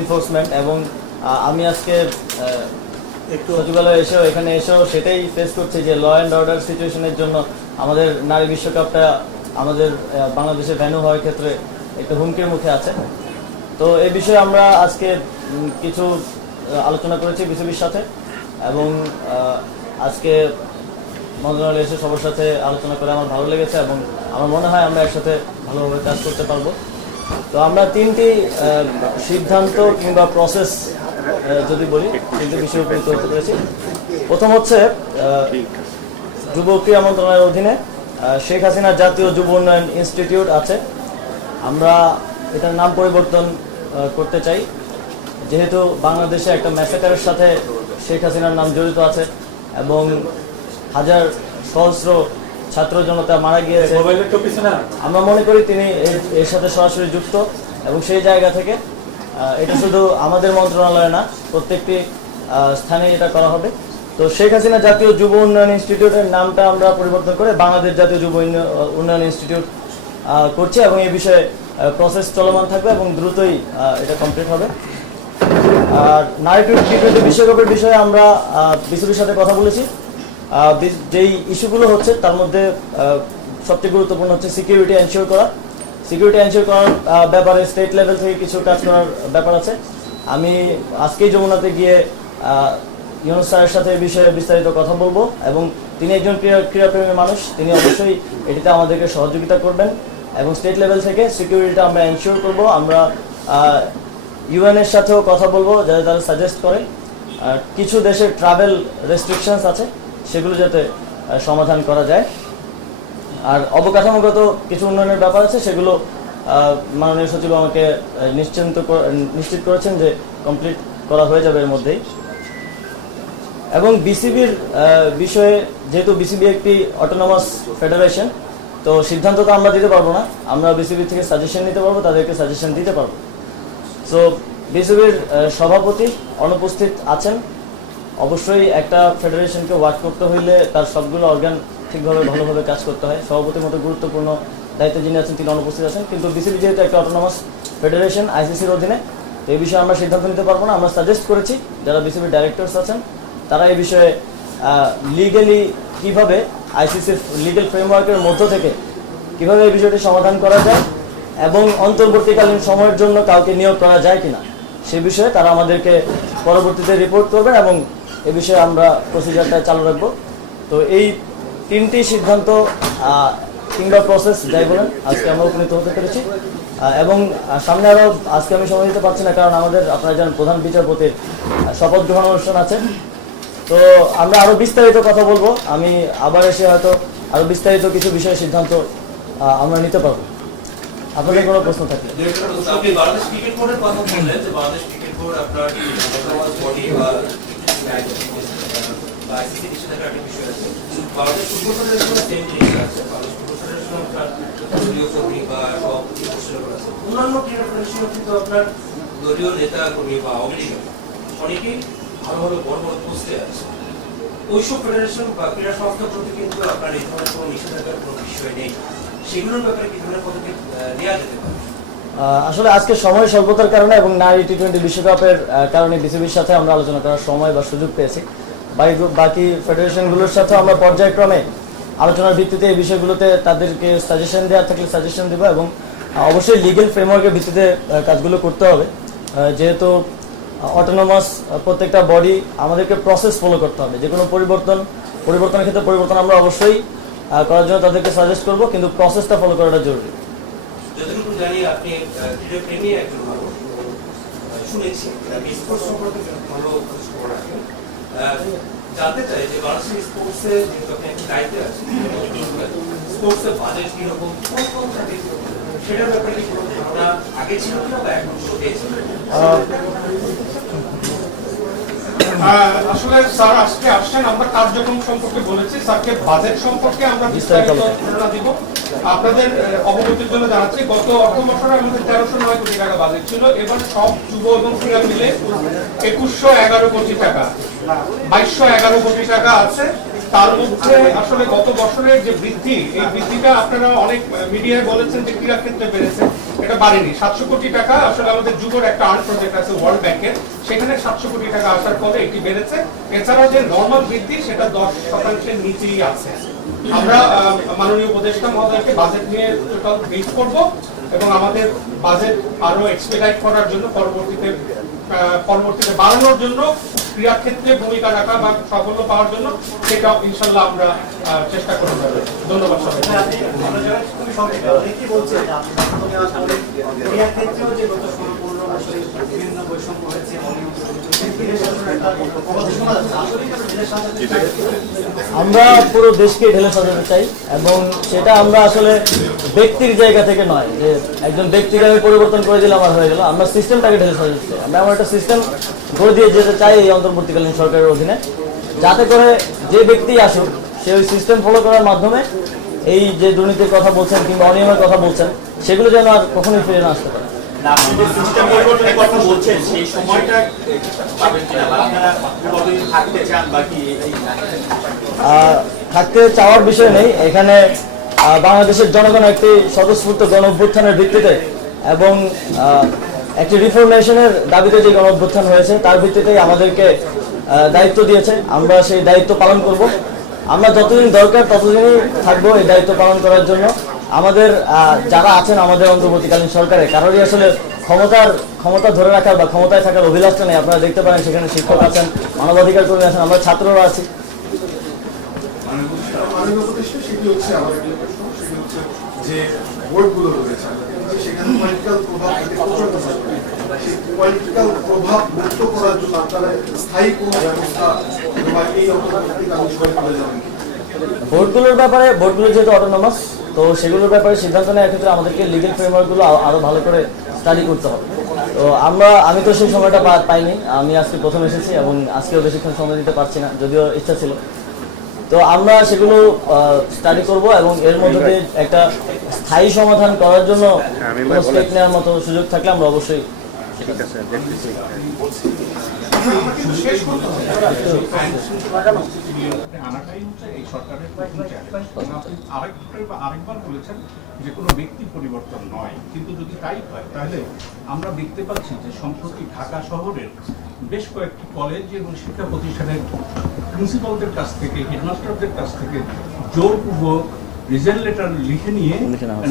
Enforcement এবং আমি আজকে একটু সচিবালয়ে এখানে এসেও সেটাই ফেস করছি যে ল অ্যান্ড অর্ডার সিচুয়েশনের জন্য আমাদের নারী বিশ্বকাপটা আমাদের বাংলাদেশে ভেন্যু হওয়ার ক্ষেত্রে একটু হুমকির মুখে আছে। তো এই বিষয়ে আমরা আজকে কিছু আলোচনা করেছি বিসিবির সাথে এবং আজকে মন্ত্রণালয়ে এসে সবার সাথে আলোচনা করে আমার ভালো লেগেছে এবং আমার মনে হয় আমরা একসাথে ভালোভাবে কাজ করতে পারবো। তো আমরা তিনটি সিদ্ধান্ত কিংবা প্রসেস যদি বলি তিনটি বিষয় উপর করতে পেরেছি। প্রথম হচ্ছে যুব ক্রীড়া মন্ত্রণালয়ের অধীনে শেখ হাসিনা জাতীয় যুব উন্নয়ন ইনস্টিটিউট আছে, আমরা এটার নাম পরিবর্তন করতে চাই যেহেতু বাংলাদেশে একটা ম্যাসাকারের সাথে শেখ হাসিনার নাম জড়িত আছে এবং হাজার সহস্র ছাত্র জনতা মারা গিয়েছে। আমরা মনে করি তিনি এর সাথে সরাসরি যুক্ত এবং সেই জায়গা থেকে এটা শুধু আমাদের মন্ত্রণালয় না, প্রত্যেকটি স্থানে এটা করা হবে। তো শেখ হাসিনা জাতীয় যুব উন্নয়ন ইনস্টিটিউটের নামটা আমরা পরিবর্তন করে বাংলাদেশ জাতীয় যুব উন্নয়ন ইনস্টিটিউট করছি এবং এই বিষয়ে প্রসেস চলমান থাকবে এবং দ্রুতই এটা কমপ্লিট হবে। আর নারী টি-20 বিশ্বকাপের বিষয়ে আমরা বিসিবির সাথে কথা বলেছি। যেই ইস্যুগুলো হচ্ছে তার মধ্যে সবচেয়ে গুরুত্বপূর্ণ হচ্ছে সিকিউরিটি এনশিওর করা। সিকিউরিটি এনশিওর করার ব্যাপারে স্টেট লেভেল থেকে কিছু কাজ করার ব্যাপার আছে। আমি আজকেই যমুনাতে গিয়ে ইউনুস স্যারের সাথে এই বিষয়ে বিস্তারিত কথা বলবো এবং তিনি একজন ক্রীড়াপ্রেমী মানুষ, তিনি অবশ্যই এটিতে আমাদেরকে সহযোগিতা করবেন এবং স্টেট লেভেল থেকে সিকিউরিটিটা আমরা এনশিওর করব। আমরা ইউএন এর সাথেও কথা বলবো যাতে তারা সাজেস্ট করে কিছু দেশের ট্রাভেল রেস্ট্রিকশনস আছে সেগুলো যাতে সমাধান করা যায়। আর অবকাঠামোগত কিছু উন্নয়নের ব্যাপার আছে সেগুলো মাননীয় সচিব আমাকে নিশ্চিত করেছেন যে কমপ্লিট করা হয়ে যাবে এর মধ্যেই। এবং বিসিবির বিষয়ে যেহেতু বিসিবি একটি অটোনমাস ফেডারেশন, তো সিদ্ধান্ত তো আমরা দিতে পারবো না, আমরা বিসিবি থেকে সাজেশন নিতে পারবো, তাদেরকে সাজেশন দিতে পারবো। সো বিসিবির সভাপতি অনুপস্থিত আছেন। অবশ্যই একটা ফেডারেশনকে ওয়ার্ক করতে হইলে তার সবগুলো অর্গান ঠিকভাবে ভালোভাবে কাজ করতে হয়। সভাপতির মতো গুরুত্বপূর্ণ দায়িত্বে যিনি আছেন তিনি অনুপস্থিত আছেন, কিন্তু বিসিবি যেহেতু একটা অটোনমাস ফেডারেশন আইসিসির অধীনে, তো এই বিষয়ে আমরা সিদ্ধান্ত নিতে পারবো না। আমরা সাজেস্ট করেছি যারা বিসিবির ডাইরেক্টরস আছেন তারা এই বিষয়ে লিগালি কিভাবে আইসিসির লিগাল ফ্রেমওয়ার্কের মধ্য থেকে কিভাবে এই বিষয়টি সমাধান করা যায় এবং অন্তর্বর্তীকালীন সময়ের জন্য কাউকে নিয়োগ করা যায় কিনা সে বিষয়ে তারা আমাদেরকে পরবর্তীতে রিপোর্ট করবেন এবং এ বিষয়ে আমরা প্রসিজারটা চালু রাখবো। তো এই তিনটি সিদ্ধান্ত কিংবা প্রসেস যাই বলেন আজকে আমরা উপনীত হতে পেরেছি এবং সামনে আরও আজকে আমি সময় দিতে পারছি না কারণ আমাদের আপনারা জানেন প্রধান বিচারপতির শপথ গ্রহণ অনুষ্ঠান আছে। তো আমরা আরও বিস্তারিত কথা বলবো, আমি আবার এসে হয়তো আরও বিস্তারিত কিছু বিষয়ে সিদ্ধান্ত আমরা নিতে পারবো। আপনাদের কোনো প্রশ্ন থাকলে অন্যান্য ক্রীড়া ফেডারেশনও কিন্তু আপনার দলীয় নেতা কর্মী বা অনেকেই ভালোভাবে বড় বড় পোস্টে আছে। ওইসব ফেডারেশন বা ক্রীড়া সংস্থার প্রতি কিন্তু আপনার এই ধরনের কোনো নিষেধাজ্ঞার কোনো বিষয় নেই, সেগুলোর ব্যাপারে কি ধরনের পদক্ষেপ নেওয়া যেতে পারে? আসলে আজকে সময় স্বল্পতার কারণে এবং নারী টি-20 বিশ্বকাপের কারণে বিসিবির সাথে আমরা আলোচনা করার সময় বা সুযোগ পেয়েছি। বাকি ফেডারেশনগুলোর সাথে আমরা পর্যায়ক্রমে আলোচনার ভিত্তিতে এই বিষয়গুলোতে তাদেরকে সাজেশন দেওয়ার থাকলে সাজেশন দেবো এবং অবশ্যই লিগেল ফ্রেমওয়ার্কের ভিত্তিতে কাজগুলো করতে হবে। যেহেতু অটোনমাস প্রত্যেকটা বডি আমাদেরকে প্রসেস ফলো করতে হবে। যে কোনো পরিবর্তনের ক্ষেত্রে পরিবর্তন আমরা অবশ্যই করার জন্য তাদেরকে সাজেস্ট করবো, কিন্তু প্রসেসটা ফলো করাটা জরুরি। যতটুকু জানি আপনি ক্রীড়া প্রেমী একজন মানুষ, শুনেছি আপনি স্পোর্টস সম্পর্কে ভালো খোঁজ খবর রাখেন। জানতে চাই যে বাংলাদেশের স্পোর্টসে যেহেতু আপনি একটা দায়িত্বে আছেন, স্পোর্টসের বাজেট কিরকম, কোন থাকে সেটার ব্যাপারে কি কোনো ধারণা আগে ছিল কিনা বা এখন পেয়েছেন? আসলে স্যার আজকে আসছেন, আমরা কার্যক্রম সম্পর্কে বলেছি, স্যারকে বাজেট সম্পর্কে আমরা বিস্তারিত ধারণা দিব। আপনাদের অবগতির জন্য জানাচ্ছি গত অর্থ বছরে আমাদের 1309 কোটি টাকা বাজেট ছিল, এবার সব যুব এবং ক্রীড়া মিলে 2111 কোটি টাকা, 2211 কোটি টাকা আছে। তার মধ্যে আসলে গত বছরের যে বৃদ্ধি, এই বৃদ্ধিটা আপনারা অনেক মিডিয়ায় বলেছেন যে ক্রীড়া ক্ষেত্রে বেড়েছে, এটা বাড়েনি। 700 কোটি টাকা আসলে আমাদের যুগের একটা আর্ট প্রজেক্ট আছে ওয়ার্ল্ড ব্যাংকের, সেখানে 700 কোটি টাকা আসার পরে এটি বেড়েছে। এছাড়াও যে নর্মাল বৃদ্ধি সেটা 10% নিচেই আছে। আমরা মাননীয় উপদেষ্টা মহোদয়কে বাজেট নিয়ে টোটাল ব্রিফ করব এবং আমাদের বাজেট আরো এক্সপেডাইট করার জন্য পরবর্তীতে বাড়ানোর জন্য ক্রীড়াক্ষেত্রে ভূমিকা রাখা বা সাফল্য পাওয়ার জন্য সেটা ইনশাল্লাহ আমরা চেষ্টা করে যাবো। ধন্যবাদ সবাইকে। আমরা পুরো দেশকে ঢেলে সাজাতে চাই এবং সেটা আমরা আসলে ব্যক্তির জায়গা থেকে নয় যে একজন ব্যক্তিকে আমি পরিবর্তন করে দিলে আমার হয়ে গেল। আমরা সিস্টেমটাকে ঢেলে সাজাতে চাই। আমরা এমন একটা সিস্টেম করে দিয়ে যেতে চাই এই অন্তর্বর্তীকালীন সরকারের অধীনে, যাতে করে যে ব্যক্তি আসুক সে ওই সিস্টেম ফলো করার মাধ্যমে এই যে দুর্নীতির কথা বলছেন কিংবা অনিয়মের কথা বলছেন সেগুলো যেন আর কখনোই ফিরে না আসতে পারে। থাকতে চাওয়ার বিষয় নেই এখানে। বাংলাদেশের জনগণ একটি স্বতঃস্ফূর্ত গণ অভ্যুত্থানের ভিত্তিতে এবং একটি রিফরমেশনের দাবিতে যে গণ অভ্যুত্থান হয়েছে তার ভিত্তিতেই আমাদেরকে দায়িত্ব দিয়েছে। আমরা সেই দায়িত্ব পালন করব। আমরা যতদিন দরকার ততদিনই থাকবো এই দায়িত্ব পালন করার জন্য। আমাদের যারা আছেন আমাদের অন্তর্বর্তীকালীন সরকারে কারোরই আসলে ক্ষমতা ধরে রাখার বা ক্ষমতায় থাকার অভিলাষটা নেই। আপনারা দেখতে পারেন সেখানে শিক্ষক আছেন, মানবাধিকার কর্মী আছেন, আমরা ছাত্ররা আছি। যে বোর্ডগুলো রয়েছে সেখানে পলিটিক্যাল প্রভাব মুক্ত করার জন্য আপনারা স্থায়ী কোনো ব্যবস্থা এই বোর্ডগুলো যেহেতু অটোনমাস, তো সেগুলোর ব্যাপারে সিদ্ধান্ত নেওয়ার ক্ষেত্রে আমাদেরকে লিগেল ফ্রেমওয়ার্কগুলো আরো ভালো করে স্টাডি করতে হবে। তো আমি তো সেই সময়টা পাইনি। আমি আজকে প্রথম এসেছি এবং আজকেও বেশিক্ষণ সময় দিতে পারছি না, যদিও ইচ্ছা ছিল। তো আমরা সেগুলো স্টাডি করব এবং এর মধ্যে দিয়ে একটা স্থায়ী সমাধান করার জন্য কোনো স্টেপ নেওয়ার মতো সুযোগ থাকলে আমরা অবশ্যই আরেকবার বলেছেন যে কোনো ব্যক্তি পরিবর্তন নয়, কিন্তু যদি তাই হয় তাহলে আমরা দেখতে পাচ্ছি যে সম্প্রতি ঢাকা শহরের বেশ কয়েকটি কলেজ এবং শিক্ষা প্রতিষ্ঠানের প্রিন্সিপালদের কাছ থেকে, হেডমাস্টারদের কাছ থেকে জোরপূর্বক রিজাইন লেটার লিখে নিয়ে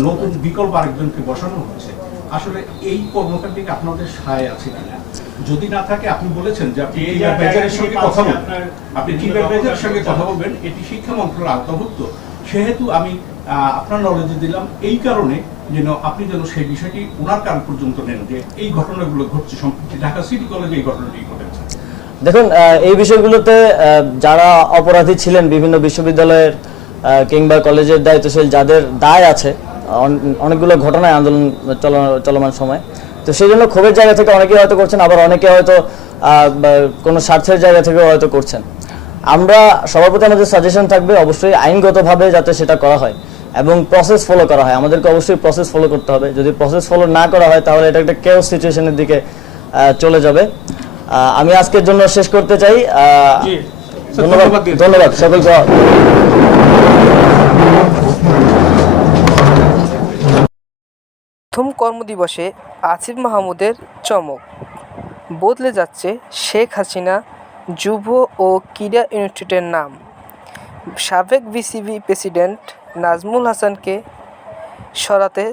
নতুন বিকল্প আরেকজনকে বসানো হচ্ছে। আসলে এই কর্মকাণ্ডে আপনাদের সায় আছে কিনা? যদি না থাকে, আপনি বলেছেন যে আপনি চিফ সঙ্গে কথা বলবেন, এটি শিক্ষা মন্ত্রণালয়ের আওতাভুক্ত, সেহেতু আমি আপনার নলেজে দিলাম এই কারণে যেন আপনি যেন সেই বিষয়টি ওনার কান পর্যন্ত নেন যে এই ঘটনাগুলো ঘটছে। সম্প্রতি ঢাকা সিটি কলেজে এই ঘটনাটি ঘটেছে। দেখুন, এই বিষয়গুলোতে যারা অপরাধী ছিলেন বিভিন্ন বিশ্ববিদ্যালয়ের কিংবা কলেজের দায়িত্বশীল যাদের দায় আছে অনেকগুলো ঘটনায় আন্দোলন চলমান সময়, তো সেই জন্য ক্ষোভের জায়গা থেকে অনেকে হয়তো করছেন, আবার অনেকে হয়তো কোনো স্বার্থের জায়গা থেকে হয়তো করছেন। আমরা সবার প্রতি আমাদের সাজেশন থাকবে অবশ্যই আইনগতভাবে যাতে সেটা করা হয় এবং প্রসেস ফলো করা হয়। আমাদেরকে অবশ্যই প্রসেস ফলো করতে হবে। যদি প্রসেস ফলো না করা হয় তাহলে এটা একটা কেওস সিচুয়েশনের দিকে চলে যাবে। আমি আজকের জন্য শেষ করতে চাই। ধন্যবাদ সকলকে। প্রথম কর্মদিবসে আসিফ মাহমুদের চমক, বদলে যাচ্ছে শেখ হাসিনা যুব ও ক্রীড়া ইনস্টিটিউটের নাম। সাবেক বিসিবি প্রেসিডেন্ট নাজমুল হাসানকে সরাতে